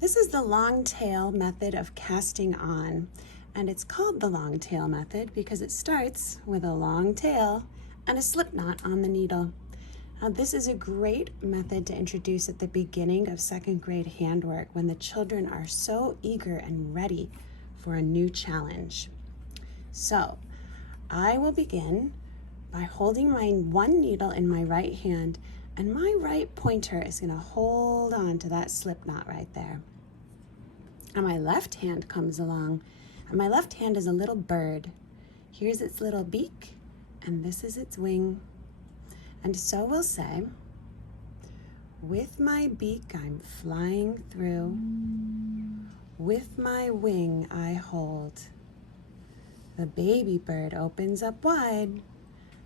This is the long tail method of casting on, and it's called the long tail method because it starts with a long tail and a slip knot on the needle. Now, this is a great method to introduce at the beginning of second grade handwork when the children are so eager and ready for a new challenge. So, I will begin by holding my one needle in my right hand, and my right pointer is going to hold on to that slip knot right there. And my left hand comes along, and my left hand is a little bird. Here's its little beak, and this is its wing. And so we'll say, with my beak I'm flying through, with my wing I hold. The baby bird opens up wide,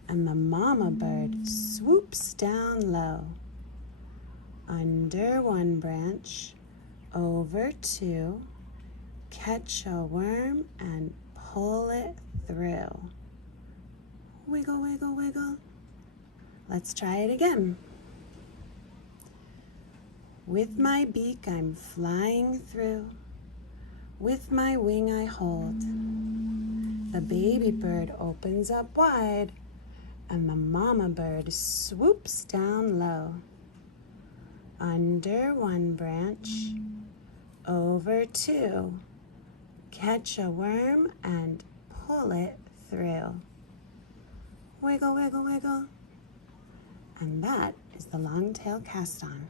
and the mama bird swoops down low. Under one branch, over two, catch a worm and pull it through. Wiggle, wiggle, wiggle. Let's try it again. With my beak I'm flying through, with my wing I hold. The baby bird opens up wide, and the mama bird swoops down low. Under one branch, over two, catch a worm and pull it through. Wiggle, wiggle, wiggle. And that is the long tail cast on.